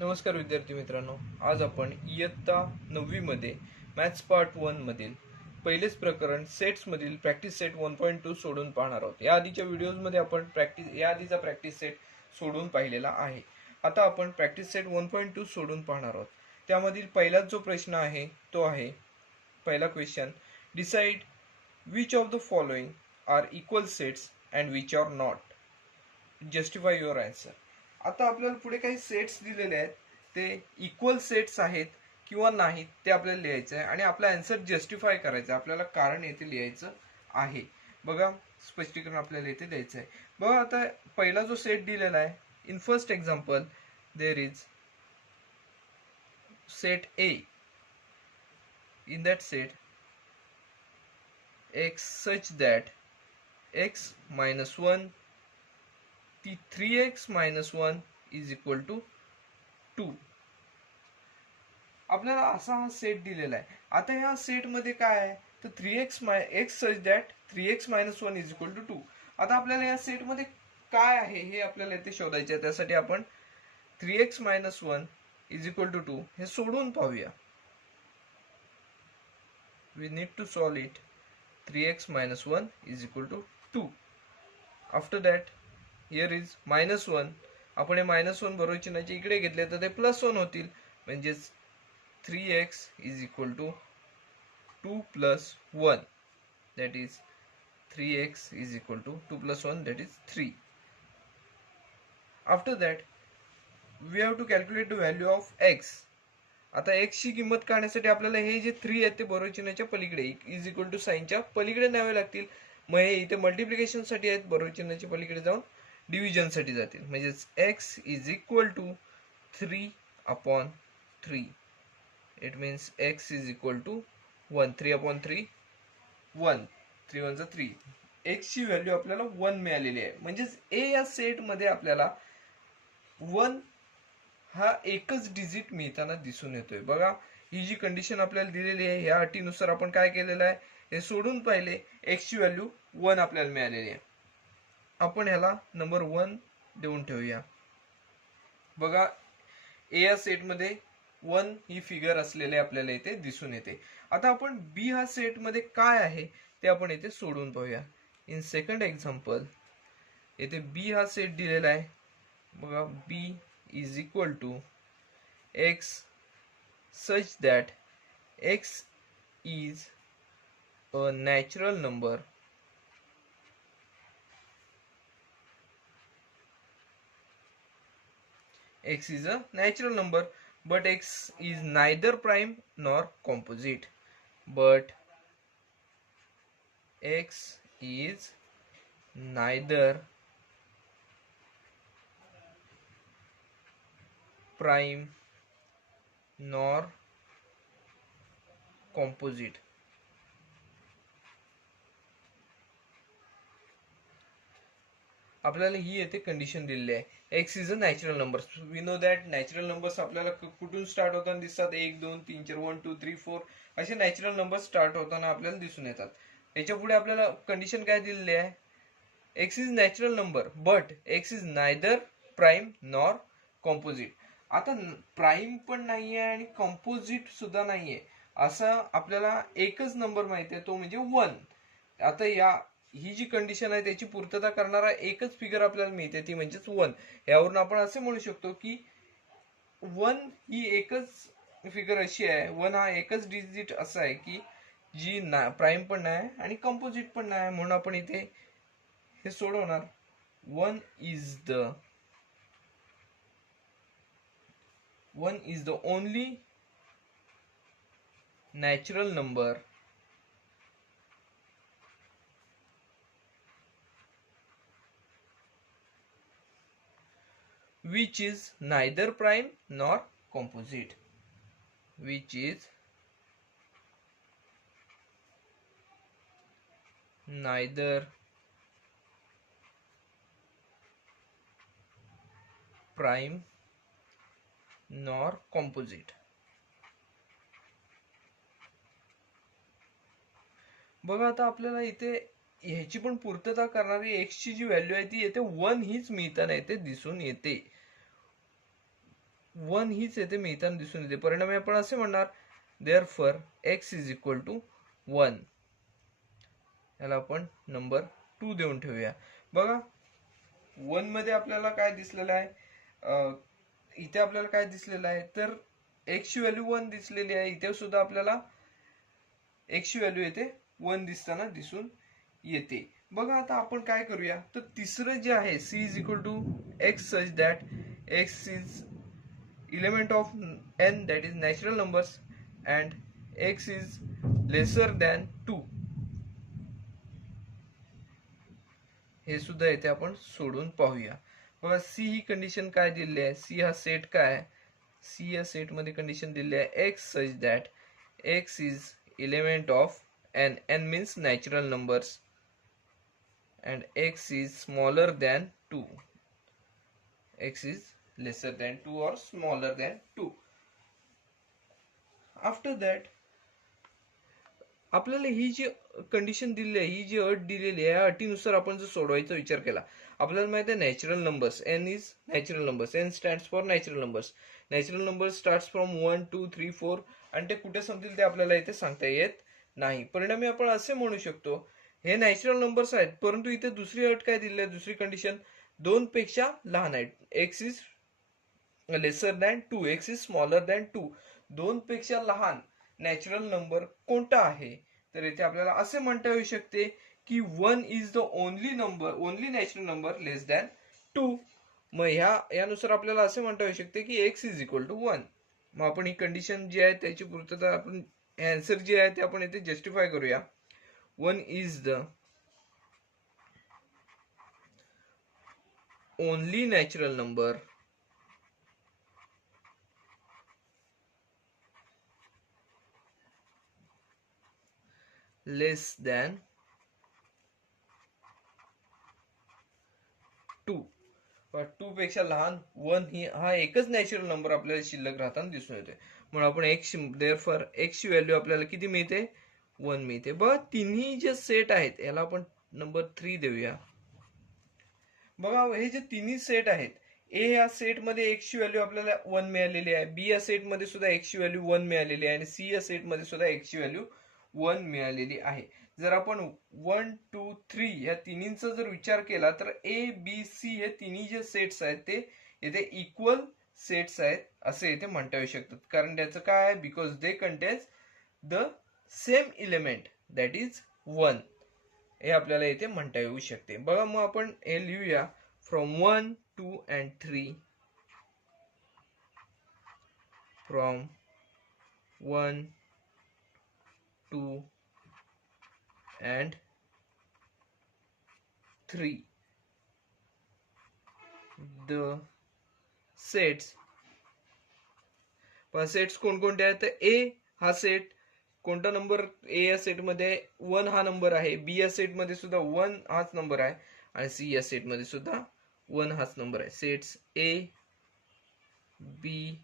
नमस्कार विद्यार्थी मित्रांनो, आज आपण इयत्ता 9वी मध्ये मॅथ्स पार्ट 1 मधील पहिलेच प्रकरण सेट्स मधील प्रॅक्टिस सेट 1.2 सोडून पाहणार आहोत. या आधीच्या व्हिडिओजमध्ये आपण आधीचा प्रॅक्टिस सेट सोडून पाहिलेला आहे. आता आपण प्रॅक्टिस सेट 1.2 सोडून पाहणार आहोत. त्यामधील पहिलाच जो प्रश्न आहे तो आहे पहिला question, decide which of the following are equal sets and which are not. Justify your answer. आता आपल्याला पुढे काही सेट्स दिलेले आहेत, ते इक्वल सेट्स आहेत किंवा नाहीत ते आपल्याला लिहायचं आहे आणि आपला आन्सर जस्टिफाय करायचं आहे. आपल्याला कारण येथे लिहायचं आहे. बघा, स्पष्टीकरण आपल्याला येथे द्यायचं आहे. बघा, आता पहिला जो सेट दिलेला आहे, in first example there is set A. In that set x such that x minus 1 ती 3x minus 1 is equal to 2. आपल्याला असा हा सेट दिलेला आहे. आता ह्या सेट मध्ये काय आहे तर 3x x such that 3x minus 1 is equal to 2. आता आपल्याला या सेट मध्ये काय आहे हे आपल्याला इथे शोधायचे आहे. त्यासाठी आपण 3x minus 1 is equal to 2 हे सोडून पाहूया. we need to solve it. 3x minus 1 is equal to 2. After that here is minus 1. आपण हे minus 1 बरोबर चिन्हाचे इकडे घेतले तर ते plus 1 होतील. म्हणजेच 3x is equal to 2 plus 1. That is 3x is equal to 2 plus 1, that is 3. After that we have to calculate the value of x. आता x ची किंमत काढण्यासाठी आपल्याला हे जे 3 आहेत ते बरोबर चिन्हाच्या पलीकडे इज इक्वल टू साइनच्या पलीकडे न्यावे लागतील. मग हे इथे मल्टिप्लिकेशन साठी आहेत, बरोबर चिन्हाच्या पलीकडे जाऊन डिव्हिजन साठी जातील. म्हणजेच x is equal to 3/3. It means x is equal to 1. 3/3 1. 3 1 जा 3. x ची व्हॅल्यू आपल्याला 1 मिळालेली आहे. म्हणजेच a या सेट मध्ये आपल्याला 1 हा एकच डिजिट मिळताना दिसून येतोय. बघा, ही जी कंडिशन आपल्याला दिलेली आहे या अटीनुसार आपण काय केलेलं आहे, हे सोडून पाहिले. x ची व्हॅल्यू 1 आपल्याला मिळालेली आहे. आपण ह्याला नंबर 1 देऊन ठेवूया. बघा, ए या सेट मध्ये 1 ही फिगर असलेले आपल्याला इथे दिसून येते. आता आपण बी हा सेट मध्ये काय आहे ते आपण इथे सोडून पाहूया. इन सेकंड एक्झाम्पल इथे बी हा सेट दिलेला आहे. बघा, बी is equal to x such that x is a natural number but x is neither prime nor composite. But x is neither prime nor composite. आपल्याला ही येथे कंडिशन दिलेली आहे. x is a natural number. We know that natural numbers आपल्याला कुठून start होताना दिसतात. 1 2 3 4 1 2 3 4 असे natural number start होताना आपल्याला दिसून येतात. याच्या पुढे आपल्याला कंडिशन काय दिलेली आहे, x is natural number but x is neither prime nor composite. आता प्राइम पण नाहीये आणि कंपोजिट सुद्धा नाहीये, असा आपल्याला एकच नंबर माहिती आहे, तो म्हणजे 1. आता ही जी कंडिशन आहे त्याची पूर्तता करणारा एकच फिगर आपल्याला मिळते, ती म्हणजेच 1. यावरून आपण असे म्हणू शकतो की 1 ही एकच फिगर अशी आहे, 1 हा एकच डिजिट असा आहे की जी प्राइम पण नाही आणि कंपोजिट पण नाही. म्हणून आपण इथे हे सोडवणार. 1 is the only natural number which is neither prime nor composite. Which is neither prime nor composite. बघा, आता आपल्याला इथे ह्याची पण पूर्तता करणारी x ची जी व्हॅल्यू आहे ती येते 1 हीच मिळताना येते दिसून येते. 1 हीच येथे मिळताना दिसून येते. परिणामी आपण असे म्हणणार therefore x is equal to 1. याला आपण नंबर 2 देऊन ठेवूया. बघा 1 मध्ये आपल्याला काय दिसलेलं आहे, इथे आपल्याला काय दिसलेलं आहे, तर x ची व्हॅल्यू 1 दिसलेली आहे. इथे सुद्धा आपल्याला x ची व्हॅल्यू येते 1 दिसताना दिसून येते. बघा आता आपण काय करूया, तर तिसरं जे आहे c is equal to x such that x is element of n, that is natural numbers, and x is lesser than 2. हे सुद्धा इथे आपण सोडून पाहूया. बघा सी ही कंडिशन काय दिलेली आहे, सी हा सेट काय आहे, सी या सेट मध्ये कंडिशन दिलेली आहे x such that x is element of n, n means natural numbers, and x is smaller than 2, x is lesser than 2 or smaller than 2. After that आपल्याला ही जी condition दिलेली आहे, ही जी अट दिलेली आहे, या अटीनुसार आपण जर सोडवायचा विचार केला, आपल्याला माहिती आहे natural numbers, N is natural numbers, N stands for natural numbers. Natural numbers starts from 1 2 3 4 आणि ते कुठे संपतील ते आपल्याला इथे सांगता येत नाही. परिणामी आपण असे म्हणू शकतो हे नॅचरल नंबर्स आहेत, परंतु इथे दुसरी अट काय दिलेली आहे, दुसरी कंडिशन 2 पेक्षा लहान आहेत. X is lesser than 2, X is smaller than 2. 2 पेक्षा लहान नॅचरल नंबर कोणता आहे, तर इथे आपल्याला असे म्हणता येऊ शकते की 1 is the only natural number less than 2. मग यानुसार आपल्याला असे म्हणता येऊ शकते की x इज इक्वल टू 1. मग आपण ही कंडिशन जी आहे त्याची पूर्तता, आपण आन्सर जे आहे ते आपण इथे जस्टिफाय करूया. 1 is the only natural number less than 2. 2 पेक्षा लहान 1 ही हा एकच नॅचरल नंबर आपल्याला शिल्लक राहताना दिसून येते. म्हणून आपण x देअरफॉर x ची व्हॅल्यू आपल्याला किती मिळते, 1 मिळते. बघा तिन्ही जे सेट आहेत याला आपण नंबर 3 देऊया. बघा हे जे तिन्ही सेट आहेत, ए या सेट मध्ये x ची व्हॅल्यू आपल्याला 1 मिळालेली आहे, बी या सेट मध्ये सुद्धा x ची व्हॅल्यू 1 मिळालेली आहे, आणि सी या सेट मध्ये सुद्धा x ची व्हॅल्यू 1 मिळालेली आहे. जर आपण 1 2 3 या तिन्हींचा जर विचार केला तर ए बी सी हे तिन्ही जे सेट्स आहेत ते येथे इक्वल सेट्स आहेत असे येथे म्हणता येऊ शकतात. कारण त्याचं काय आहे, because they contains the same element that is 1, हे आपल्याला इथे म्हणता येऊ शकते. बघा मग आपण हे लिहूया, from 1 2 and 3, from 1 2 and 3 the sets. Sets कोणकोणते आहेत, तर ए हा सेट कोणता नंबर, ए या सेट मध्ये 1 हा नंबर आहे, बी या सेट मध्ये सुद्धा 1 हाच नंबर आहे, आणि सी या सेट मध्ये सुद्धा 1 हाच नंबर आहे. Sets A B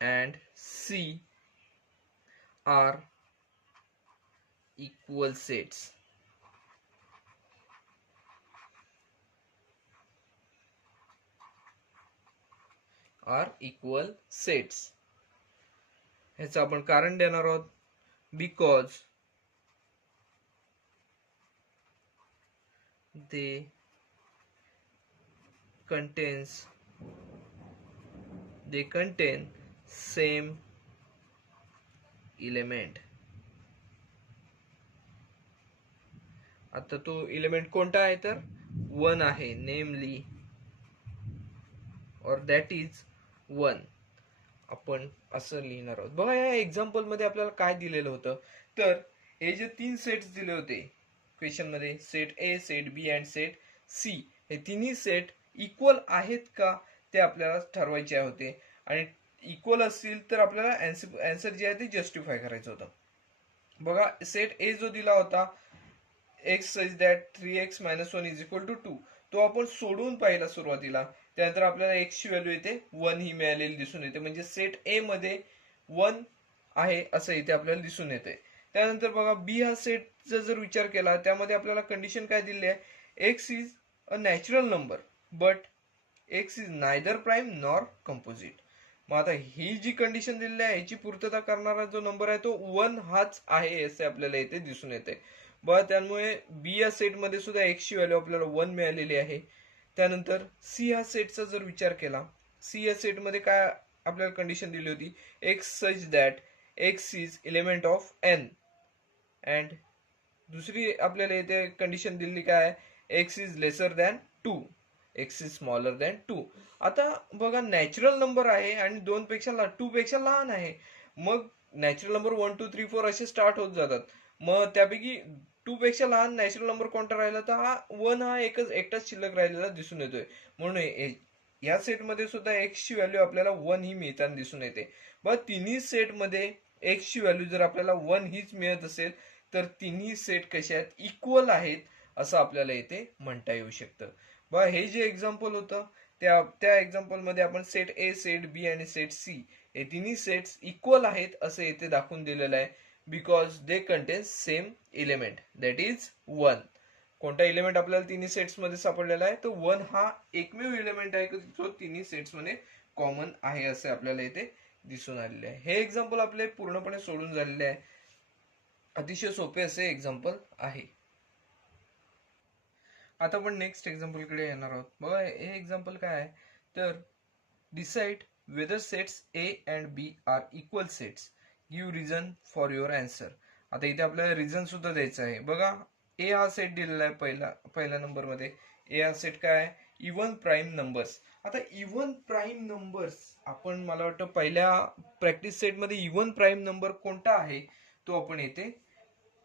and C are equal sets. ह्याचं आपण कारण देणार आहोत, because they contain same element. आता तो इलेमेंट कोणता आहे, तर 1 आहे, नेमली और दॅट इज 1. आपण असं लिहिणार आहोत. बघा या एक्झाम्पल मध्ये आपल्याला काय दिलेलं होतं, तर हे जे 3 सेट्स दिले होते क्वेश्चन मध्ये, set A, set B and set C, हे तिन्ही सेट इक्वल आहेत का ते आपल्याला ठरवायचे होते, आणि इक्वल असतील तर आपल्याला आन्सर जे आहे ते जस्टिफाय करायचं होतं. बघा सेट ए जो दिला होता x such that 3x minus 1 is equal to 2, तो आपण सोडून पाहिला सुरुवातीला, त्यानंतर आपल्याला x ची व्हॅल्यू येते 1 ही मिळालेली दिसून येते, म्हणजे सेट ए मध्ये 1 आहे असं इथे आपल्याला दिसून येते. त्यानंतर बघा बी हा सेटचा जर विचार केला, त्यामध्ये आपल्याला कंडिशन काय दिली आहे, x is a natural number but x is neither prime nor composite. मग आता ही जी कंडिशन दिलेली आहे ह्याची पूर्तता करणारा जो नंबर आहे तो 1 हाच आहे असे आपल्याला इथे दिसून येते. बघा त्यामुळे बी या सेटमध्ये सुद्धा एक्स ची व्हॅल्यू आपल्याला 1 मिळालेली आहे. त्यानंतर सी या सेटचा जर विचार केला, सी या सेटमध्ये काय आपल्याला कंडिशन दिली होती, X such that X is element of N, and दुसरी आपल्याला इथे कंडिशन दिली काय, X is lesser than 2, X is smaller than 2. आता बघा नॅचरल नंबर आहे आणि 2 पेक्षा 2 पेक्षा लहान आहे, मग नॅचरल नंबर 1 2 3 4 असे स्टार्ट होत जातात. मग त्यापैकी 2 पेक्षा लहान नॅचरल नंबर कोणता राहिला, तर हा 1 हा एकटाच शिल्लक राहिलेला दिसून येतोय. म्हणून या सेटमध्ये सुद्धा एक्स ची व्हॅल्यू आपल्याला 1 ही मिळताना दिसून येते. बघ तिन्ही सेटमध्ये एक्स ची व्हॅल्यू जर आपल्याला 1 हीच मिळत असेल तर तिन्ही सेट कशा आहेत, इक्वल आहेत असं आपल्याला इथे म्हणता येऊ शकतं. बघा हे जे एक्झाम्पल होतं त्या एक्झाम्पल मध्ये आपण सेट ए, सेट बी आणि सेट सी हे तिन्ही सेट्स इक्वल आहेत असं इथे दाखवून दिलेलं आहे. Because they contain same element that is 1. कोणता एलिमेंट आपल्याला तिन्ही सेट्स मध्ये सापडलेला आहे, तर 1 हा एकमेव एलिमेंट आहे जो तिन्ही सेट्स मध्ये कॉमन आहे असे आपल्याला इथे दिसून आलेले आहे. हे एक्झाम्पल आपले पूर्णपणे सोडून झालेले आहे. अतिशय सोपे असे एक्झाम्पल आहे. आता आपण नेक्स्ट एक्झाम्पल कडे येणार आहोत. बघा हे एक्झाम्पल काय आहे, तर decide whether sets A and B are equal sets, give reason for your answer. आता इथे आपल्याला रिझन सुद्धा द्यायचं आहे. बघा ए हा सेट दिलेला आहे पहिल्या नंबर मध्ये. ए हा सेट काय आहे, इव्हन प्राईम नंबर्स. आता इव्हन प्राईम नंबर्स आपण मला वाटतं पहिल्या प्रॅक्टिस सेट मध्ये इव्हन प्राईम नंबर कोणता आहे तो आपण इथे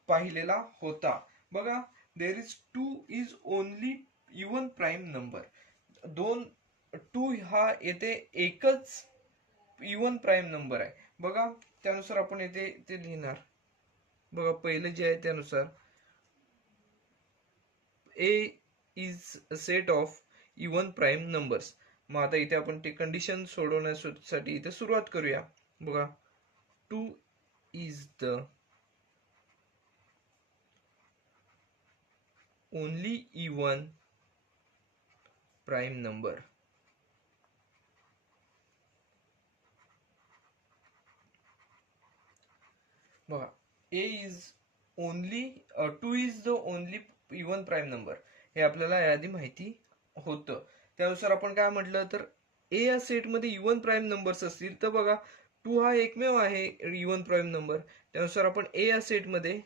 पाहिलेला होता. बघा there is 2 is only even prime number. 2 हा येथे एकच इव्हन प्राईम नंबर आहे. बघा त्यानुसार आपण येथे ते लिहिणार. बघा पहिलं जे आहे त्यानुसार A is a set of even prime numbers. मग आता इथे आपण ते कंडिशन सोडवण्यासाठी इथे सुरुवात करूया. बघा 2 is the only even prime number. बघा a is only 2 is the only even prime number हे आपल्याला याआधी माहिती होतं. त्यानुसार आपण काय म्हटलं, तर ए या सेट मध्ये इव्हन प्राईम नंबर्स असतील तर बघा 2 हा एकमेव आहे इव्हन प्राईम नंबर. त्यानुसार आपण ए या सेट मध्ये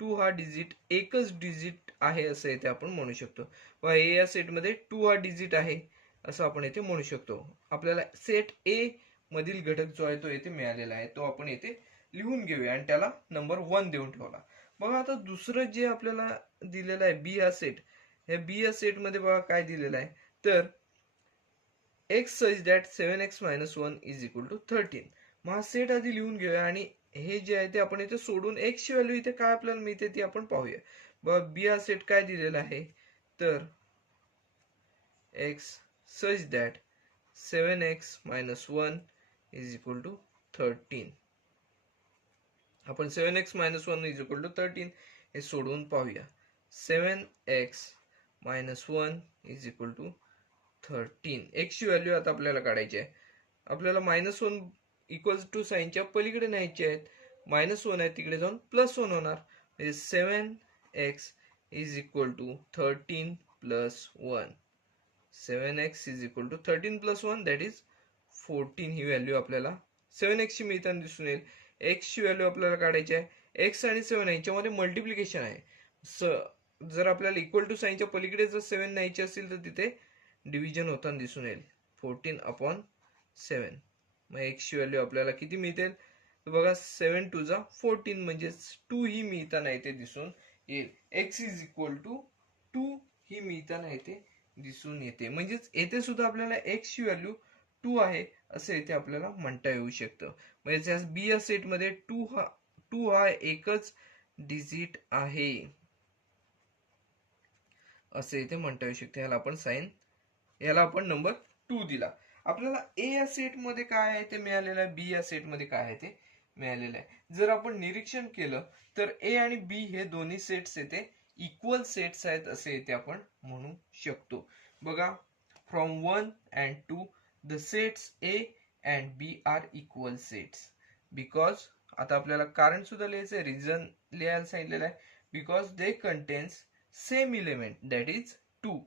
2 हा डिजिट एकच डिजिट आहे असं इथे आपण म्हणू शकतो. व ए या सेट मध्ये 2 हा डिजिट आहे असं आपण इथे म्हणू शकतो. आपल्याला सेट ए मधील घटक जो आहे तो इथे मिळालेला आहे, तो आपण इथे लिहून घेऊया आणि त्याला नंबर 1 देऊन ठेवला. बघा आता दुसरं जे आपल्याला दिलेलं आहे बी हा सेट, या बी या सेट मध्ये बघा काय दिलेलं आहे, तर X such that 7x - 1 is equal to 13. मग हा सेट आधी लिहून घेऊया आणि हे जे आहे ते आपण इथे सोडून एक्स ची व्हॅल्यू इथे काय आपल्याला मिळते ती आपण पाहूया. बघा बी हा सेट काय दिलेला आहे, तर X such that 7x - 1 is equal to 13. आपण 7x - 1 इज इक्वल टू 13 हे सोडवून पाहूया. 7x - 1 is equal to 13. X ची व्हॅल्यू आता आपल्याला काढायची आहे. आपल्याला -1 इक्वल टू साईनच्या पलीकडे न्यायची आहेत. -1 आहे तिकडे जाऊन +1 होणार. म्हणजे 7x is equal to 13 + 1. 7x is equal to 13 + 1 that is 14 ही व्हॅल्यू आपल्याला 7x ची मिळताना दिसून येईल. एक्स ची व्हॅल्यू आपल्याला काढायची आहे. एक्स आणि 7 याच्यामध्ये मल्टिप्लिकेशन आहे. जर आपल्याला इक्वल टू साईनच्या पलीकडे जर 7 न्यायचे असेल तर तिथे डिव्हिजन होताना दिसून येईल. 14/7. मग एक्स ची व्हॅल्यू आपल्याला किती मिळते, बघा 7 2 जा 14 म्हणजेच 2 ही मिळताना इथे दिसून येईल. एक्स इज इक्वल टू 2 ही मिळताना इथे दिसून येते. म्हणजेच येथे सुद्धा आपल्याला एक्स ची व्हॅल्यू 2 आहे असं इथे आपल्याला म्हणता येऊ शकतं. म्हणजे बी या सेट मध्ये 2 हा एकच डिजिट आहे असं इथे म्हणता येऊ शकते. याला आपण नंबर 2 दिला. आपल्याला ए या सेट मध्ये काय आहे ते मिळालेलं आहे, बी या सेट मध्ये काय आहे ते मिळालेलं आहे. जर आपण निरीक्षण केलं तर ए आणि बी हे दोन्ही सेट्स येते इक्वल सेट्स आहेत असे इथे आपण म्हणू शकतो. बघा from 1 and 2 the sets A and B are equal sets. Because आता आपल्याला कारण सुद्धा लिहायचं आहे, रिझन लिहायला सांगितलेलं आहे. Because they contains same element that is 2.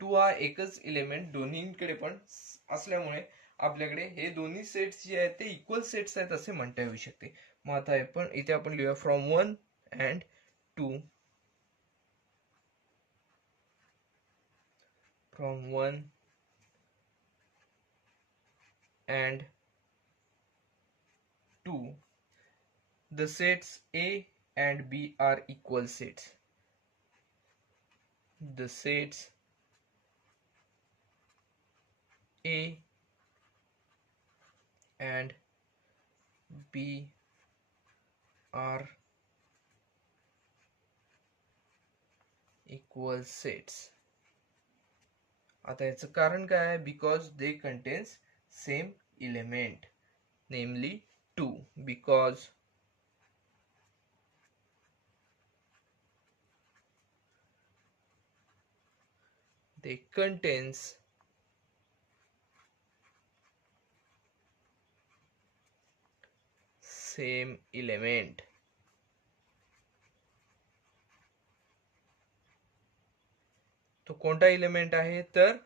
2 हा एकच इलेमेंट दोन्हीकडे पण असल्यामुळे आपल्याकडे हे दोन्ही सेट्स जे आहेत ते इक्वल सेट्स आहेत असे म्हणता येऊ शकते. मग आता इथे आपण लिहूया from 1 and 2. From 1 and 2 the sets A and B are equal sets. The sets A and B are equal sets. आता याचं कारण काय आहे? Because they contains same element namely 2. Because they contains same element. तो कोणता element आहे तर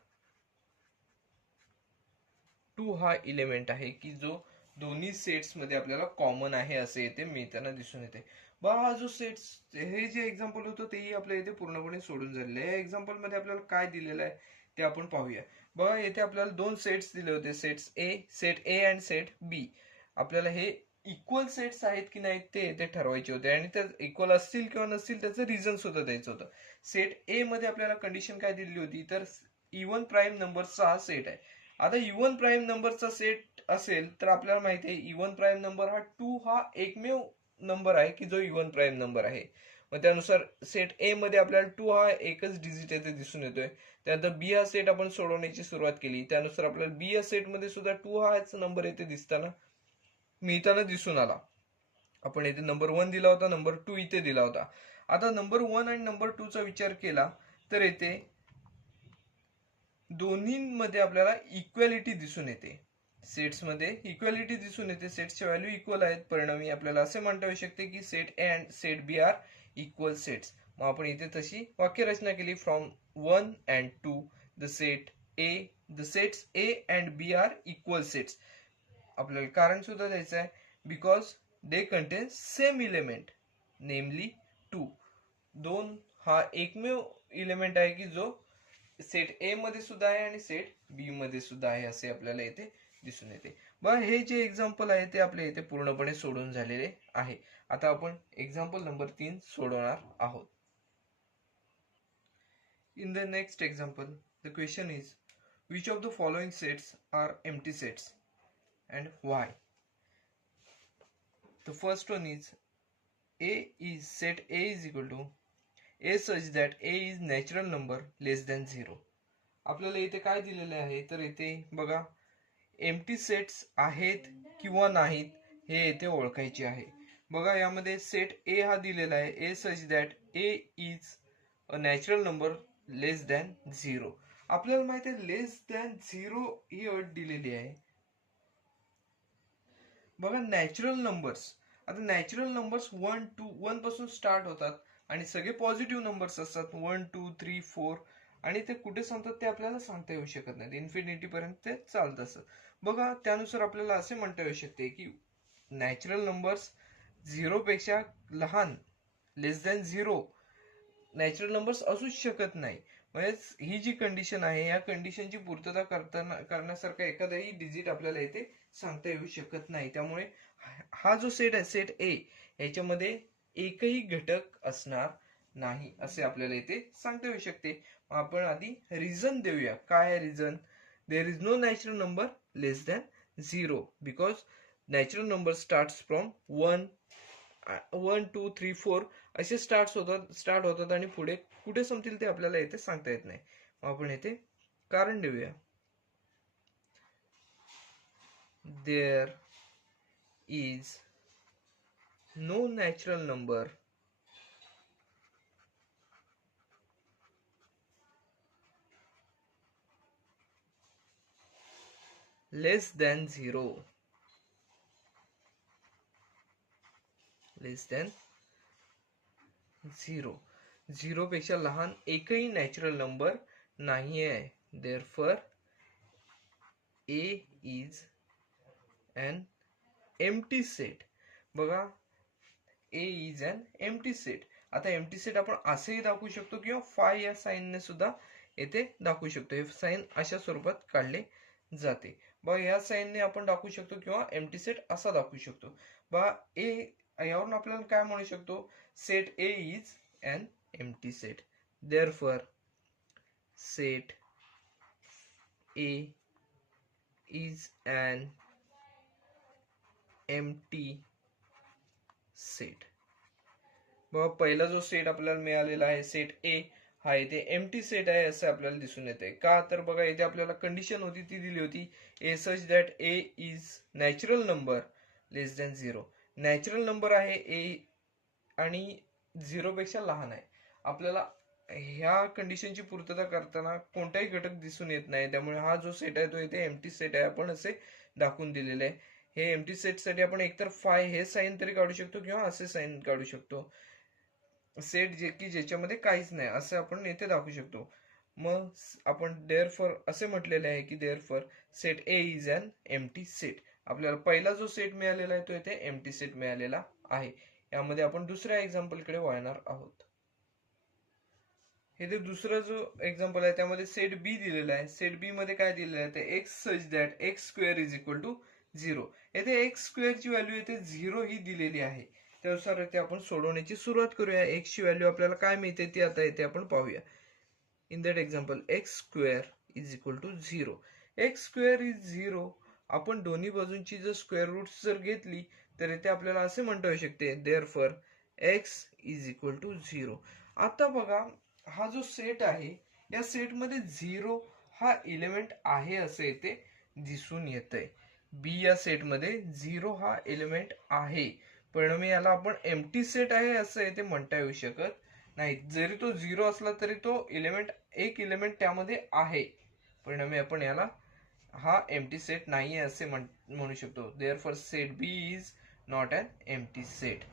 2 हा इलेमेंट आहे की जो दोन्ही सेट्स मध्ये आपल्याला कॉमन आहे असे येते मिळताना दिसून येते. बा हा जो सेट्स हे जे एक्झाम्पल होतं तेही आपल्या इथे पूर्णपणे सोडून झालेलं आहे. या एक्झाम्पल मध्ये आपल्याला काय दिलेलं आहे ते आपण पाहूया. बघा येथे आपल्याला दोन सेट्स दिले होते, सेट ए अँड सेट बी. आपल्याला हे इक्वल सेट्स आहेत की नाहीत ते ठरवायचे होते आणि ते इक्वल असतील किंवा नसतील त्याचं रिझन सुद्धा द्यायचं होतं. सेट ए मध्ये आपल्याला कंडिशन काय दिली होती तर इव्हन प्राईम नंबरचा हा सेट आहे. आता इव्हन प्राईम नंबरचा सेट असेल तर आपल्याला माहिती आहे इव्हन प्राईम नंबर हा 2 हा एकमेव नंबर आहे की जो इव्हन प्राईम नंबर आहे. मग त्यानुसार सेट ए मध्ये आपल्याला 2 हा एकच डिजिट येथे दिसून येतोय. त्यानंतर बी हा सेट आपण सोडवण्याची सुरुवात केली, त्यानुसार आपल्याला बी या सेट मध्ये सुद्धा 2 हाच नंबर येथे मिळताना दिसून आला. आपण इथे नंबर 1 दिला होता, नंबर 2 इथे दिला होता. आता नंबर 1 आणि नंबर 2 चा विचार केला तर येथे दोन्हीमध्ये आपल्याला इक्वॅलिटी दिसून येते. सेट्स मध्ये इक्वॅलिटी दिसून येते, सेट्सच्या व्हॅल्यू इक्वल आहेत. परिणामी आपल्याला असे म्हणता येऊ शकते की set A and set B are equal sets. मग आपण इथे तशी वाक्यरचना केली from 1 and 2 the sets A and B are equal sets. आपल्याला कारण सुद्धा द्यायचं आहे because they contain same element namely 2. 2 हा एकमेव इलेमेंट आहे की जो सेट ए मध्ये सुद्धा आहे आणि सेट बी मध्ये सुद्धा आहे असे आपल्याला इथे दिसून येते. बघा हे जे एक्झाम्पल आहे ते आपल्या इथे पूर्णपणे सोडून झालेले आहे. आता आपण एक्झाम्पल नंबर 3 सोडवणार आहोत. In the next example the question is which of the following sets are empty sets and why? The first one is set A is equal to A such that A is natural number less than 0. आपल्याला इथे काय दिलेले आहे तर इथे बघा empty sets आहेत किंवा नाहीत हे इथे ओळखायचे आहे. बघा यामध्ये सेट ए हा दिलेला आहे, A such that A is a natural number less than 0. आपल्याला माहिती आहे लेस दॅन 0 ही अट दिलेली आहे. बघा नॅचरल नंबर्स, आता नॅचरल नंबर्स 1 पासून स्टार्ट होतात आणि सगळे पॉझिटिव्ह नंबर्स असतात 1 2 3 4 आणि ते कुठे संपतात ते आपल्याला सांगता येऊ शकत नाही, इन्फिनिटी पर्यंत ते चालत असत. बघा त्यानुसार आपल्याला असे म्हणता येऊ शकते की नॅचरल नंबर्स 0 पेक्षा लहान लेस दॅन 0 नॅचरल नंबर्स असूच शकत नाही. म्हणजे ही जी कंडिशन आहे या कंडिशनची पूर्तता करण्यासारखा एखादाही डिजिट आपल्याला इथे सांगता येऊ शकत नाही. त्यामुळे हा जो सेट आहे सेट ए याच्यामध्ये एकही घटक असणार नाही असे आपल्याला इथे सांगता येऊ शकते. आपण आधी रिझन देऊया. काय आहे reason? There is no natural number less than 0 because natural number start from 1 2 3 4 असे स्टार्ट होतात आणि पुढे कुठे संपतील ते आपल्याला इथे सांगता येत नाही. आपण इथे कारण देऊया. There is no natural number less than 0, less than 0, 0 पेक्षा लहान एकही नॅचरल नंबर नाही आहे. Therefore A is an empty set. बघा, A is an empty set. आता एम्प्टी सेट आपण असेही दाखवू शकतो किंवा फाय या साईनने सुद्धा येथे दाखवू शकतो. हे साईन अशा स्वरूपात काढले जाते. बघा, या साईनने आपण दाखवू शकतो किंवा एम्प्टी सेट असा दाखवू शकतो. बघा, ए यावरून आपल्याला काय म्हणू शकतो, set A is an empty set. Therefore set A is an empty set. बघा, पहिला जो सेट आपल्याला मिळालेला आहे सेट ए हा इथे एम्प्टी सेट आहे असं आपल्याला दिसून येते. का तर बघा, इथे आपल्याला कंडिशन होती ती दिली होती A such that A is natural number less than 0. Natural number आहे ए आणि 0 पेक्षा लहान आहे. आपल्याला ह्या कंडिशनची पूर्तता करताना कोणताही घटक दिसून येत नाही, त्यामुळे हा जो सेट आहे तो इथे एम्प्टी सेट आहे आपण असे दाखवून दिलेले आहे. हे एम्प्टी सेट साठी आपण एकतर फाय हे साईन तरी काढू शकतो किंवा असे साईन काढू शकतो. सेट जे की ज्याच्यामध्ये काहीच नाही असं आपण इथे दाखवू शकतो. मग आपण देअरफॉर असे म्हटलेले आहे की therefore set A is an empty set. आपल्याला पहिला जो सेट मिळालेला आहे तो इथे एम्प्टी सेट मिळालेला आहे. यामध्ये आपण दुसऱ्या एक्झाम्पल कडे वळणार आहोत. इथे दुसरा जो एक्झाम्पल आहे त्यामध्ये सेट बी दिलेला आहे. सेट बी मध्ये काय दिलेलं आहे ते X such that X square is equal to 0. येथे एक्स स्क्वेअरची व्हॅल्यू येथे 0 ही दिलेली आहे. त्यानुसार इथे आपण सोडवण्याची सुरुवात करूया. एक्स ची व्हॅल्यू आपल्याला काय मिळते ती आता इथे आपण पाहूया. In that example X square is equal to 0. X square is 0. आपण दोन्ही बाजूंची जर स्क्वेअर रूट जर घेतली तर इथे आपल्याला असे म्हणता येऊ शकते therefore X is equal to 0. आता बघा, हा जो सेट आहे या सेट मध्ये 0 हा एलिमेंट आहे असे इथे दिसून येत आहे. बी या सेट मध्ये 0 हा एलिमेंट आहे, परिणामी याला आपण एम्प्टी सेट आहे असं इथे म्हणता येऊ शकत नाही. जरी तो 0 असला तरी तो एक एलिमेंट त्यामध्ये आहे, परिणामी आपण याला हा एम्प्टी सेट नाही असे म्हणू शकतो. Therefore set B is not an empty set.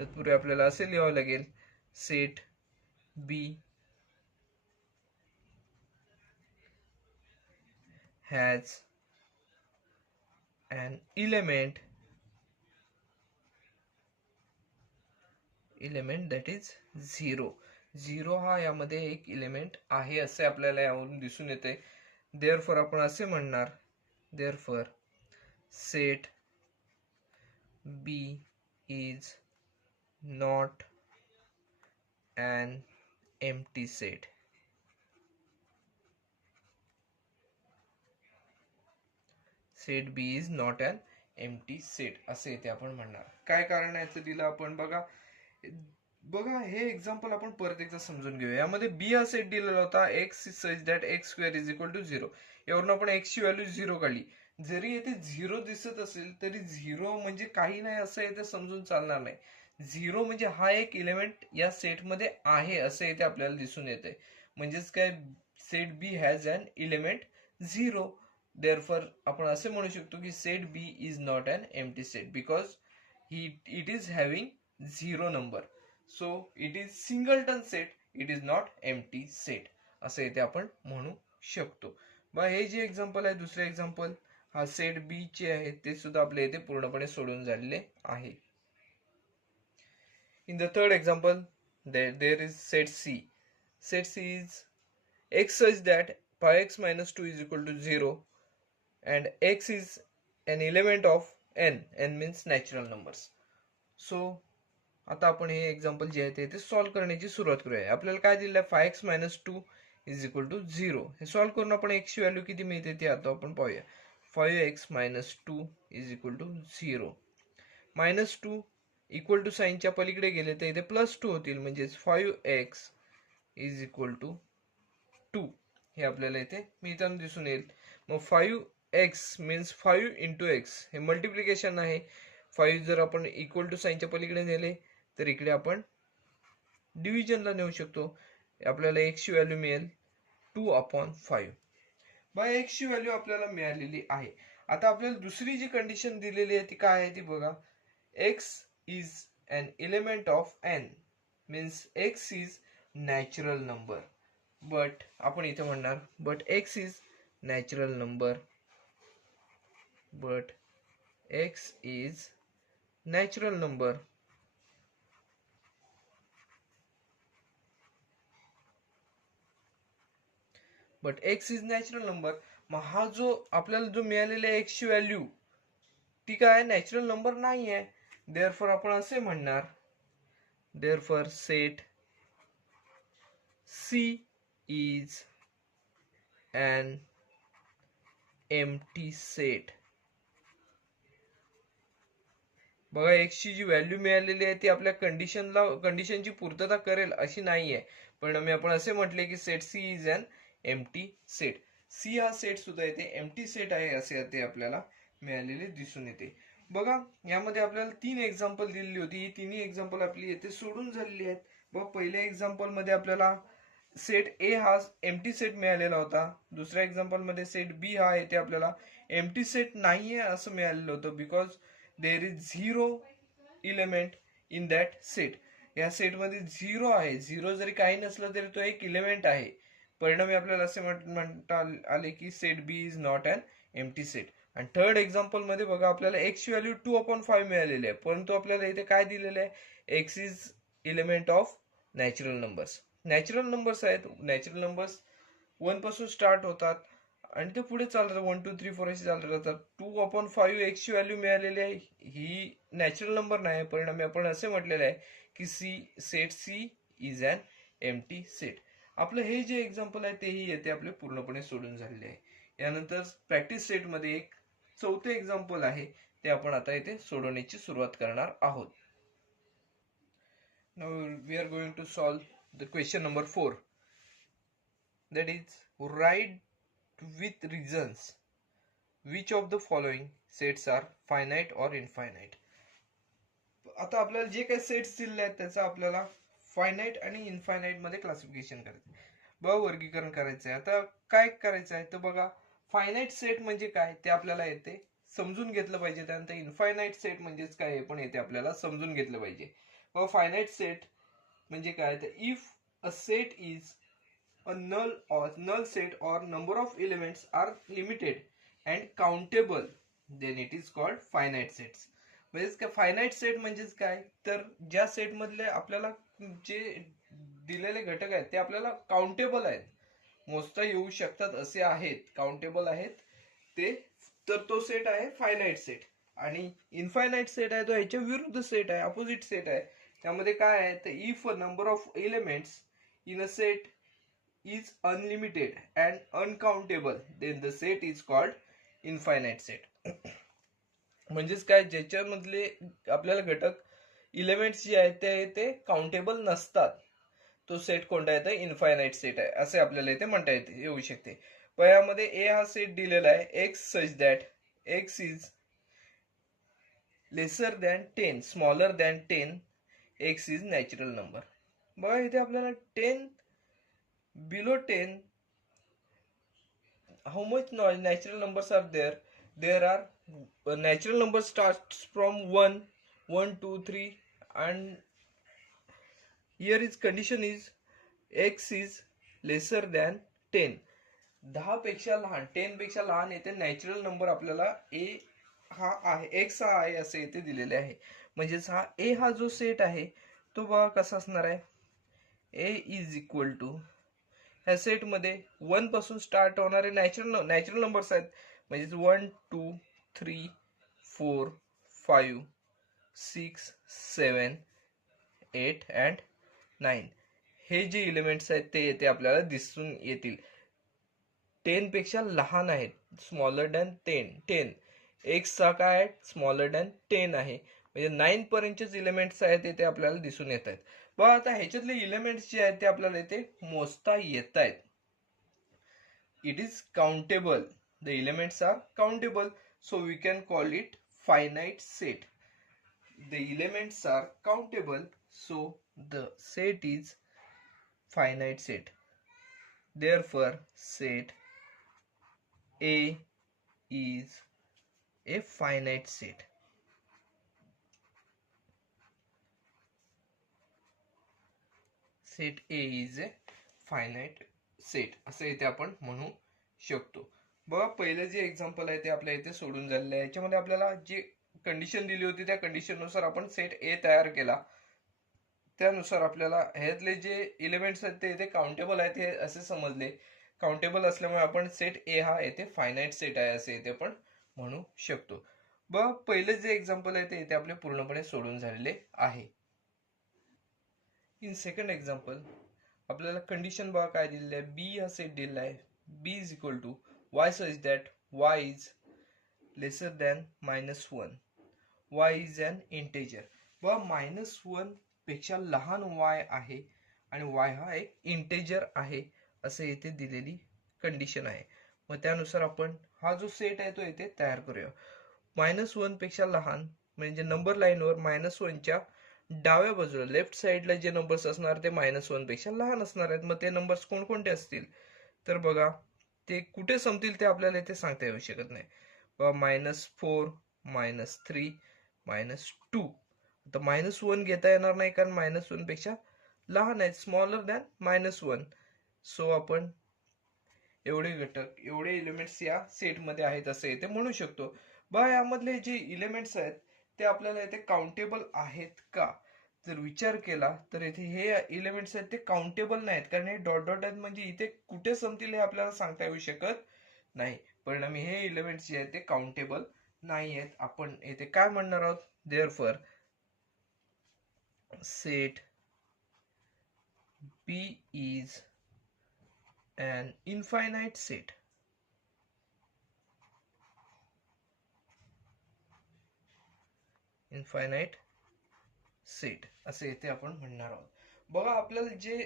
तत्पूर्वी आपल्याला असे लिहावं लागेल set B has an element that is 0. 0 हा यामध्ये एक एलिमेंट आहे असे आपल्याला यावरून दिसून येते. देअरफॉर आपण असे म्हणणार therefore set B is not an empty set. Set B is not an empty set असे इथे आपण म्हणणार. काय कारण याचं दिलं आपण बघा. हे एक्झाम्पल आपण परत एकदा समजून घेऊया. यामध्ये बी हा सेट दिलेला होता X such that X square is equal to 0. यावरून आपण एक्स ची व्हॅल्यू 0 काढली. जरी येथे 0 दिसत असेल तरी 0 म्हणजे काही नाही असं इथे समजून चालणार नाही. 0 म्हणजे हा एक एलिमेंट या सेटमध्ये आहे असं इथे आपल्याला दिसून येते. म्हणजेच काय, set B has an element 0. Therefore आपण असे म्हणू शकतो की set B is not an empty set because it is having 0 number. So it is singleton set, it is not empty set असं इथे आपण म्हणू शकतो. बघा, हे जे एक्झाम्पल आहे दुसरे एक्झाम्पल हा सेट बी चे आहे ते सुद्धा आपल्या इथे पूर्णपणे सोडून झालेले आहे. In the third example there is set C. Set C is x such that pi x minus 2 is equal to 0 and x is an element of n. n means natural numbers. So आता आपण हे example जे आहे ते solve करण्याची सुरुवात करूया. आपल्याला काय दिलं आहे 5x minus 2 is equal to 0. हे सॉल्व्ह करून आपण x ची व्हॅल्यू किती मिळते ते आता आपण पाहूया. 5x minus 2 is equal to 0. Minus 2 equal to साईनच्या पलीकडे गेले तर इथे प्लस 2 होतील, म्हणजेच 5x is equal to 2 हे आपल्याला इथे मिळताना दिसून येईल. मग 5x मीन्स 5 इंटू एक्स हे मल्टिप्लिकेशन आहे. 5 जर आपण इक्वल टू साईनच्या पलीकडे नेले तर इकडे आपण डिव्हिजनला नेऊ शकतो. आपल्याला x ची व्हॅल्यू मिळेल 2/5. बाय x ची व्हॅल्यू आपल्याला मिळालेली आहे. आता आपल्याला दुसरी जी कंडिशन दिलेली आहे ती काय आहे ती बघा. x is an element of n means x is natural number. But आपण इथे म्हणणार but x is natural number. But x is natural number. But x is natural number. मग हा जो आपल्याला जो मिळालेला x ची व्हॅल्यू ती काय नॅचरल नंबर नाही आहे. देअरफॉर आपण असे म्हणणार therefore set C is an empty set. बघा x ची जी व्हॅल्यू मिळालेली आहे ती आपल्या कंडिशनची पूर्तता करेल अशी नाही आहे. परिणामी आपण असे म्हटले की set C is an empty set. C हा सेट सुद्धा येते एम्प्टी सेट आहे असे ते आपल्याला मिळालेले दिसून येते. बघा यामध्ये आपल्याला 3 एक्झाम्पल दिलेली होती. ही तिन्ही एक्झाम्पल आपली येथे सोडून झालेली आहेत. बघा पहिल्या एक्झाम्पल मध्ये आपल्याला सेट ए हा एम्प्टी सेट मिळालेला होता. दुसऱ्या एक्झाम्पल मध्ये सेट बी हा येथे आपल्याला एम्प्टी सेट नाहीये असं मिळालेलं होतं because there is 0 element in that set. या सेट मध्ये 0 आहे. 0 जरी काही नसलं तरी तो एक इलेमेंट आहे. परिणामी आपल्याला असे म्हणता आले की set B is not an empty set. आणि थर्ड एक्झाम्पल मध्ये बघा आपल्याला एक्स व्हॅल्यू 2/5 मिळालेली आहे. परंतु आपल्याला इथे काय दिलेलं आहे x is element of natural numbers. Natural numbers आहेत. नॅचरल नंबर्स 1 पासून स्टार्ट होतात आणि ते पुढे चालतात 1 2 3 4 असे चालत राहतात. 2/5 एक्स ची व्हॅल्यू मिळालेली आहे. ही नॅचरल नंबर नाही. परिणामी आपण असे म्हटलेले आहे की set C is an empty set. आपलं हे जे एक्झाम्पल आहे तेही येथे आपले पूर्णपणे सोडून झालेले आहे. यानंतर प्रॅक्टिस सेट मध्ये एक चौथे एक्झाम्पल आहे ते आपण आता इथे सोडवण्याची सुरुवात करणार आहोत. Now we are going to solve the question number 4, that is write with reasons which of the following sets are finite or infinite. आता आपल्याला जे काही सेट्स दिलेले आहेत त्याचं आपल्याला फायनाइट आणि इनफायनाइट मध्ये क्लासिफिकेशन करायचं बघा वर्गीकरण करायचं आहे. आता काय करायचं आहे तर बघा फायनाइट सेट म्हणजे काय ते आपल्याला येते समजून घेतलं पाहिजे. त्यानंतर इनफायनाइट सेट म्हणजेच काय हे पण येते आपल्याला समजून घेतलं पाहिजे. बघा फायनाइट सेट म्हणजे काय तर if a set is a null set or number of elements are limited and countable then it is called finite sets. म्हणजेच काय फायनाइट सेट म्हणजेच काय तर ज्या सेट मधले आपल्याला जे दिलेले घटक आहेत ते आपल्याला काउंटेबल आहेत, मोजता येऊ शकतात असे आहेत, काउंटेबल आहेत ते, तर तो सेट आहे फायनाइट सेट. आणि इनफायनाइट सेट आहे तो ह्याच्या विरुद्ध सेट आहे, अपोजिट सेट आहे. त्यामध्ये काय आहे तर if a number of elements in a set is unlimited and uncountable then the set is called infinite set. म्हणजेच काय ज्याच्यामधले आपल्याला घटक इलेमेंट्स जे आहेत ते काउंटेबल नसतात तो सेट कोणता आहे तर इनफायनाइट सेट आहे असे आपल्याला इथे म्हणता येऊ शकते. पण यामध्ये ए हा सेट दिलेला आहे x such that X is lesser than 10 smaller than 10 x is natural number. बघा इथे आपल्याला 10 below 10 how much natural numbers are there. There are natural number starts from 1 1 2 3 and here is condition is x is lesser than 10. 10 पेक्षा लहान 10 पेक्षा लहान येते natural number आपल्याला ए हा आहे एक्स हा आहे असे इथे दिलेले आहे. म्हणजेच हा ए हा जो सेट आहे तो बघा कसा असणार आहे ए इज इक्वल टू ह्या सेट मध्ये 1 पासून स्टार्ट होणारे नॅचरल नंबर्स आहेत. म्हणजेच 1 2 3 4 5 6 7 8 and 9 हे जे एलिमेंट्स आहेत ते येथे आपल्याला दिसून येतील. 10 पेक्षा लहान आहेत, स्मॉलर दॅन 10 एक्स चा काय आहे स्मॉलर दॅन 10 आहे. म्हणजे 9 पर्यंतचे एलिमेंट्स आहेत ते आपल्याला दिसून येत आहेत. बघा आता ह्याच्यातले एलिमेंट्स जे आहेत ते आपल्याला इथे मोजता येत आहेत. It is countable, the elements are countable so we can call it finite set. The elements are countable so the set is finite set. Therefore set A is a finite set. Set A is a finite set असं इथे आपण म्हणू शकतो. बघा पहिलं जे example आहे ते आपल्या इथे सोडून झालेलं आहे. याच्यामध्ये आपल्याला जे कंडिशन दिली होती त्या कंडिशन नुसार आपण सेट ए तयार केला. त्यानुसार आपल्याला ह्यातले जे एलिमेंट्स आहेत ते इथे काउंटेबल आहेत हे असे समजले. काउंटेबल असल्यामुळे आपण सेट ए हा येथे फायनाईट सेट आहे असे इथे आपण म्हणू शकतो. बघा पहिलं जे एक्झाम्पल आहे ते इथे आपले पूर्णपणे सोडून झालेले आहे. इन सेकंड एक्झाम्पल आपल्याला कंडिशन बघा काय दिलेलं आहे. बी हा सेट दिलेला आहे. B is equal to Y such that Y is lesser than -1. Y is an integer. बघा -1 पेक्षा लहान वाय आहे आणि वाय हा एक इंटेजर आहे असं इथे दिलेली कंडिशन आहे. मग त्यानुसार आपण हा जो सेट आहे तो इथे तयार करूया. -1 पेक्षा लहान म्हणजे नंबर लाईनवर -1च्या डाव्या बाजूला लेफ्ट साइडला जे नंबर्स असणार ते -1 पेक्षा लहान असणार आहेत. मग ते नंबर्स कोणकोणते असतील तर बघा ते कुठे संपतील ते आपल्याला इथे सांगता येऊ शकत नाही. -4, -3, -2. आता -1 घेता येणार नाही कारण -1 पेक्षा लहान आहे, स्मॉलर दॅन -1. सो आपण एवढे घटक एवढे एलिमेंट्स या सेटमध्ये आहेत असं इथे म्हणू शकतो. बघा यामधले जे एलिमेंट्स आहेत ते आपल्याला इथे काउंटेबल आहेत का जर विचार केला तर इथे हे एलिमेंट्स आहेत ते काउंटेबल नाहीत कारण हे डॉट डॉट आहेत म्हणजे इथे कुठे संपतील हे आपल्याला सांगता येऊ शकत नाही. परिणामी हे एलिमेंट्स जे आहेत ते काउंटेबल नाही आहेत. आपण इथे काय म्हणणार आहोत, therefore set B is an infinite set. Infinite set असे इथे आपण म्हणणार आहोत. बघा आपल्याला जे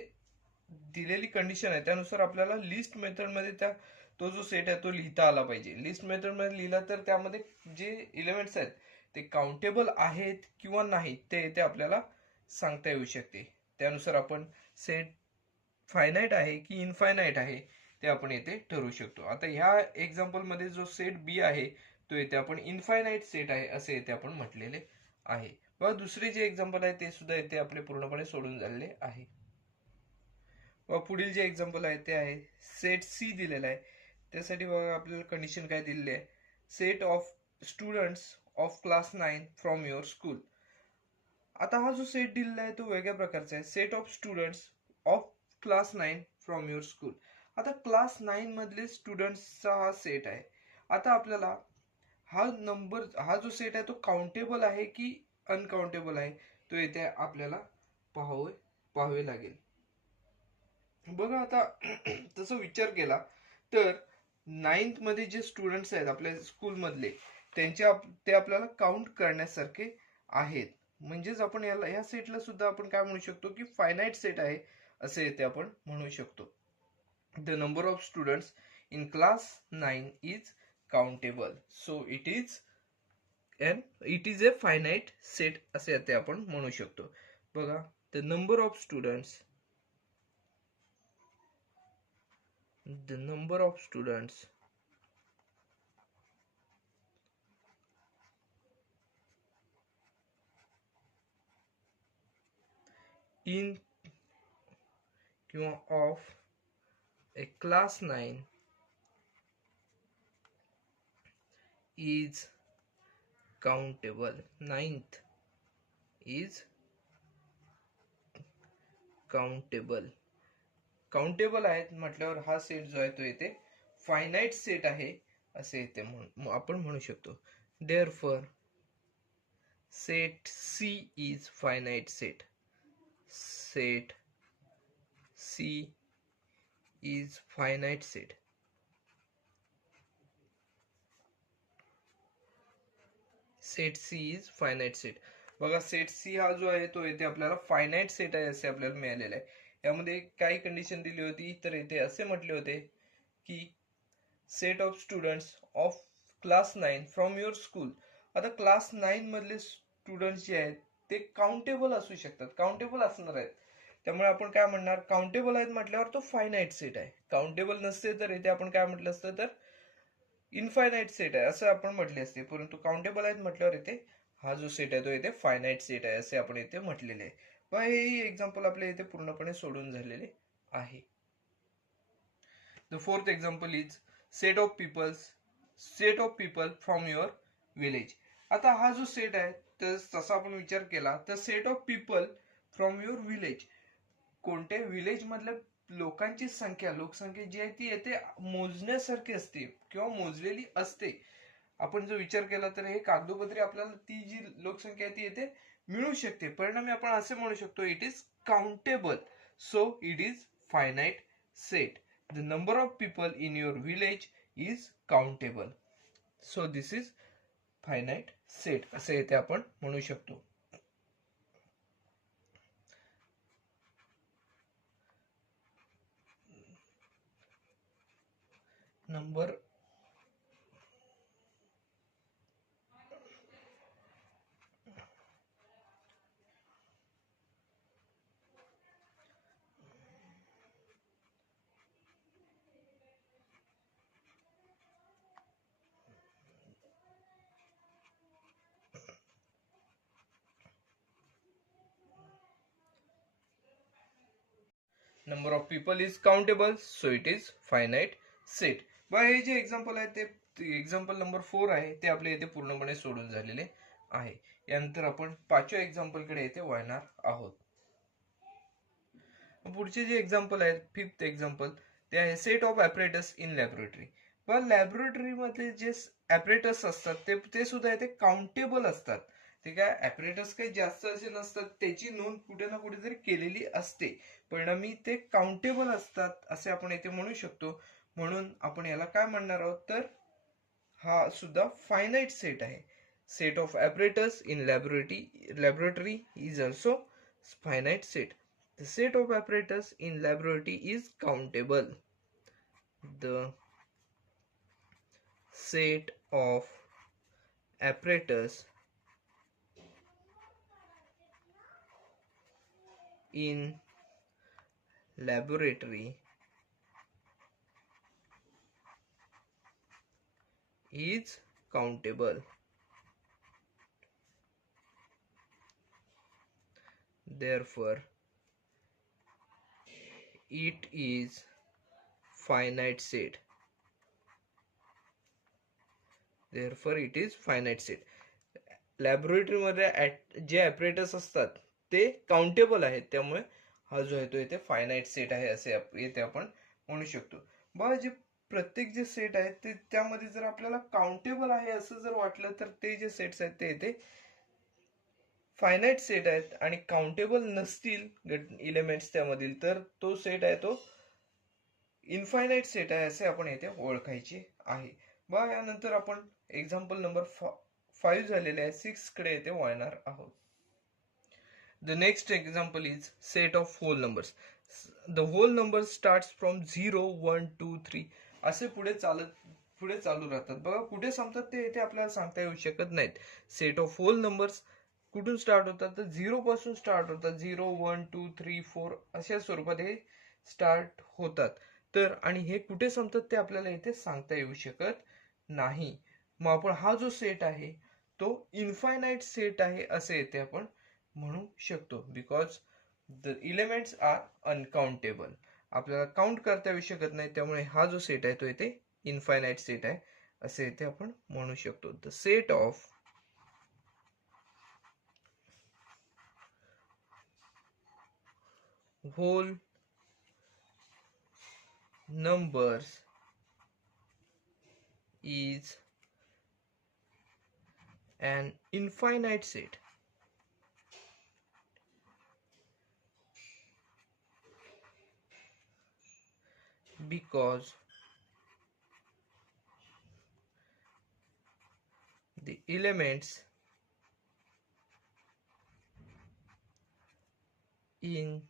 दिलेली कंडिशन आहे त्यानुसार आपल्याला लिस्ट मेथड मध्ये तो जो सेट आहे तो लिहिता आला पाहिजे. लिस्ट मेथड मध्ये लिहिला तर त्यामध्ये जे एलिमेंट्स आहेत ते काउंटेबल आहेत किंवा नाही ते इथे आपल्याला सांगता येऊ शकते. त्यानुसार आपण सेट फायनाईट आहे की इनफायनाईट आहे ते आपण येथे ठरवू शकतो. आता ह्या एक्झाम्पल मध्ये जो सेट बी आहे तो येथे आपण इनफायनाईट सेट आहे असे येथे आपण म्हटलेले आहे. बघा दुसरे जे एक्झाम्पल आहे ते सुद्धा येथे आपले पूर्णपणे सोडून झालेले आहे. व पुढील जे एक्झाम्पल आहे ते आहे सेट सी दिलेला आहे. त्यासाठी बघा आपल्याला कंडिशन काय दिलेली आहे, set of students of class 9 from your school. आता हा जो सेट दिलेला आहे तो वेगळ्या प्रकारचा आहे. Set of students of class 9 from your school. आता क्लास 9 मधले स्टुडंट्सचा हा सेट आहे. आता आपल्याला हा जो सेट आहे तो काउंटेबल आहे की अनकाउंटेबल आहे तो इथे आपल्याला पाहावे लागेल. बघा आता तसं विचार केला तर 9th मध्ये जे स्टुडंट्स आहेत आपल्या स्कूल मधले ते आपल्याला काउंट करण्यासारखे आहेत. म्हणजेच आपण या सेटला सुद्धा आपण काय म्हणू शकतो की फायनाईट सेट आहे असे इथे आपण म्हणू शकतो. The number of students in class 9 is countable, so it is a finite set असे इथे आपण म्हणू शकतो. बघा the number of students in किंवा of a class 9 is countable. 9th is countable. Countable आहेत म्हटल्यावर हा सेट जो आहे तो इथे फायनाईट सेट आहे असे इथे आपण म्हणू शकतो. Therefore set C is finite set. Set C is finite set. Set C is finite set. बघा सेट सी हा जो आहे तो इथे आपल्याला फायनाईट सेट आहे असे आपल्याला मिळालेलं आहे. यामध्ये काही कंडिशन दिली होती तर इथे असे म्हटले होते की set of students of class 9 from your school. आता क्लास 9 मधले स्टुडंट्स जे आहेत ते काउंटेबल असू शकतात, काउंटेबल असणार आहेत. त्यामुळे आपण काय म्हणणार, काउंटेबल आहेत म्हटल्यावर तो फायनाईट सेट आहे. काउंटेबल नसते तर इथे आपण काय म्हटलं असतं तर इनफायनाईट सेट आहे असं आपण म्हटले असते, परंतु काउंटेबल आहेत म्हटल्यावर इथे हा जो सेट आहे तो इथे फायनाईट सेट आहे असे आपण इथे म्हटलेले आहे. पण हे एक्झाम्पल आपल्या इथे पूर्णपणे सोडून झालेले आहे. The fourth example is set of people from your village. आता हा जो सेट आहे तर तसा आपण विचार केला तर set of people from your village, कोणत्या विलेज मधल्या लोकांची संख्या, लोकसंख्या जी आहे ती येथे मोजण्यासारखी असते किंवा मोजलेली असते. आपण जर विचार केला तर हे कागदोपत्री आपल्याला ती जी लोकसंख्या आहे ती येथे मिळू शकते. परिणामी आपण असे म्हणू शकतो it is countable, so it is finite set. The number of people in your village is countable, so this is finite set असे येथे आपण म्हणू शकतो. Number number of people is countable, so it is finite set. बघा हे जे example आहे ते एक्झाम्पल नंबर 4 आहे ते आपल्या इथे पूर्णपणे सोडून झालेले आहे. यानंतर आपण 5व्या एक्झाम्पल कडे इथे वळणार आहोत. पुढचे जे एक्झाम्पल आहे 5th एक्झाम्पल ते आहे set of apparatus in laboratory. पण लॅबोरेटरी मध्ये जे ॲपरेटस असतात ते सुद्धा इथे काउंटेबल असतात. ते काय ॲपरेटस काही जास्त असे नसतात, त्याची नोंद कुठे ना कुठेतरी केलेली असते, परिणामी ते काउंटेबल असतात असे आपण इथे म्हणू शकतो. म्हणून आपण याला काय म्हणणार आहोत तर हा सुद्धा फायनाईट सेट आहे. Set of apparatus in laboratory is also finite set. The set of apparatus in laboratory is countable. The set of apparatus in laboratory is countable. Therefore, it is finite set. Therefore, it is finite set. Laboratory मध्ये जे apparatus असतात ते countable आहेत, त्यामुळे हा जो आहे तो इथे फायनाईट सेट आहे असे इथे आपण म्हणू शकतो. बघा जे प्रत्येक जे सेट आहेत ते त्यामध्ये जर आपल्याला काउंटेबल आहे असं जर वाटलं तर ते जे सेट्स आहेत ते इथे फायनाईट सेट आहेत, आणि काउंटेबल नसतील इलेमेंट्स त्यामधील तर तो सेट आहे तो इनफायनाईट सेट आहे असे आपण येथे ओळखायचे आहे. बघा यानंतर आपण एक्झाम्पल नंबर 5 झालेले आहे 6 कडे येथे वळणार आहोत. The next example is set of whole numbers. The whole number starts from 0 1 2 3 असे पुढे चालू राहतात. बघा कुठे संपतात ते इथे आपल्याला सांगता येऊ शकत नाहीत. सेट ऑफ होल नंबर्स कुठून स्टार्ट होतात तर 0 पासून स्टार्ट होतात. 0 1 2 3 4 अशा स्वरूपात हे स्टार्ट होतात. तर आणि हे कुठे संपतात ते आपल्याला इथे सांगता येऊ शकत नाही. मग आपण हा जो सेट आहे तो इनफायनाईट सेट आहे असे येथे आपण म्हणू शकतो, because the elements are uncountable. आपल्याला काउंट करता येऊ शकत नाही, त्यामुळे हा जो सेट आहे तो इथे इनफायनाईट सेट आहे असे इथे आपण म्हणू शकतो. The set of whole numbers is an infinite set because the elements in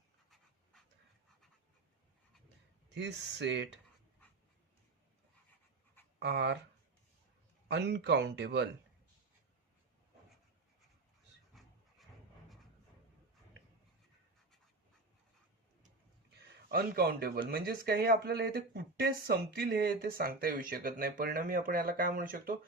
this set are uncountable. Uncountable म्हणजेच काय, हे आपल्याला इथे कुठे संपतील हे इथे सांगता येऊ शकत नाही. परिणामी आपण याला काय म्हणू शकतो,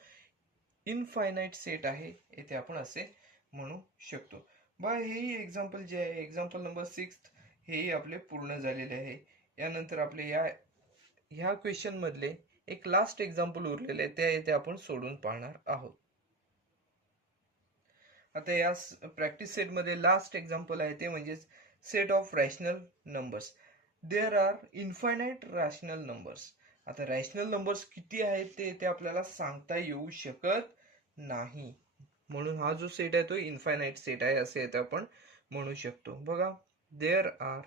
इनफायनाईट सेट आहे येथे आपण असे म्हणू शकतो. बा हेही एक्झाम्पल जे आहे, एक्झाम्पल नंबर 6 हेही आपले पूर्ण झालेले आहे. यानंतर आपले ह्या क्वेश्चन मधले एक लास्ट एक्झाम्पल उरलेले आहे, त्या इथे आपण सोडून पाहणार आहोत. आता या प्रॅक्टिस सेट मध्ये लास्ट एक्झाम्पल आहे ते म्हणजे set of rational numbers. There are infinite rational numbers. आता रॅशनल नंबर्स किती आहेत ते इथे आपल्याला सांगता येऊ शकत नाही, म्हणून हा जो सेट आहे तो इन्फायनाईट सेट आहे असे इथे आपण म्हणू शकतो. बघा, there are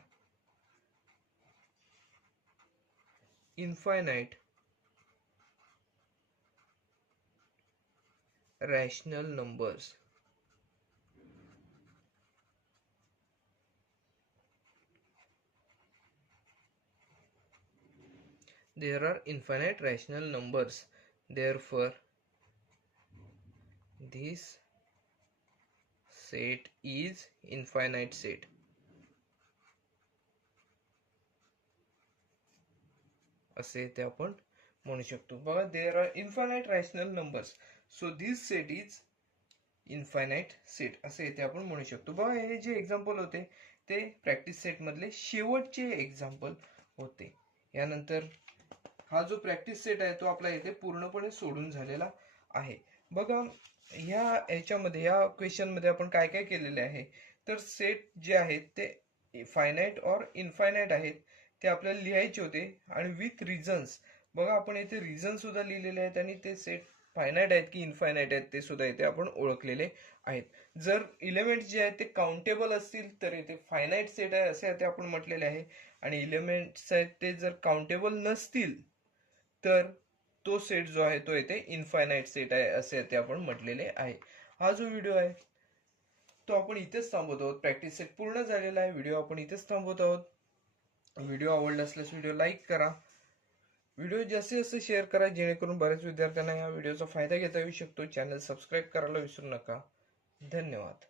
infinite rational numbers. There are infinite rational numbers. Therefore, this set is infinite set. असे ते आपण म्हणू शकतो. बघा, there are infinite rational numbers, so this set is infinite set असे इथे आपण म्हणू शकतो. बघा, हे जे एक्झाम्पल होते ते प्रॅक्टिस सेट मधले शेवटचे एक्झाम्पल होते. यानंतर हा जो प्रॅक्टिस सेट आहे तो आपला इथे पूर्णपणे सोडून झालेला आहे. बघा, ह्याच्यामध्ये या क्वेश्चन मध्ये आपण काय काय केलेले आहे, तर सेट जे आहेत ते फायनाईट और इनफायनाईट आहेत ते आपल्याला लिहायचे होते आणि विथ रिझन्स. बघा, आपण इथे रिझन सुद्धा लिहिलेले आहेत आणि ते सेट फायनाईट आहेत की इनफायनाईट आहेत ते सुद्धा इथे आपण ओळखलेले आहेत. जर इलेमेंट जे आहेत ते काउंटेबल असतील तर इथे फायनाईट सेट आहे असे इथे आपण म्हटलेले आहे, आणि इलेमेंट्स आहेत ते जर काउंटेबल नसतील तर तो सेट जो आहे तो इथे इनफायनाईट सेट आहे असे ते आपण म्हटलेले आहे. हा जो व्हिडिओ आहे तो आपण इथेच थांबवत आहोत. प्रॅक्टिस सेट पूर्ण झालेला आहे, व्हिडिओ आपण इथेच थांबवत आहोत. व्हिडिओ आवडला असल्यास व्हिडिओ लाईक करा, व्हिडिओ जास्तीत जास्त शेअर करा जेणेकरून बऱ्याच विद्यार्थ्यांना या व्हिडिओचा फायदा घेता येऊ शकतो. चॅनल सबस्क्राईब करायला विसरू नका. धन्यवाद.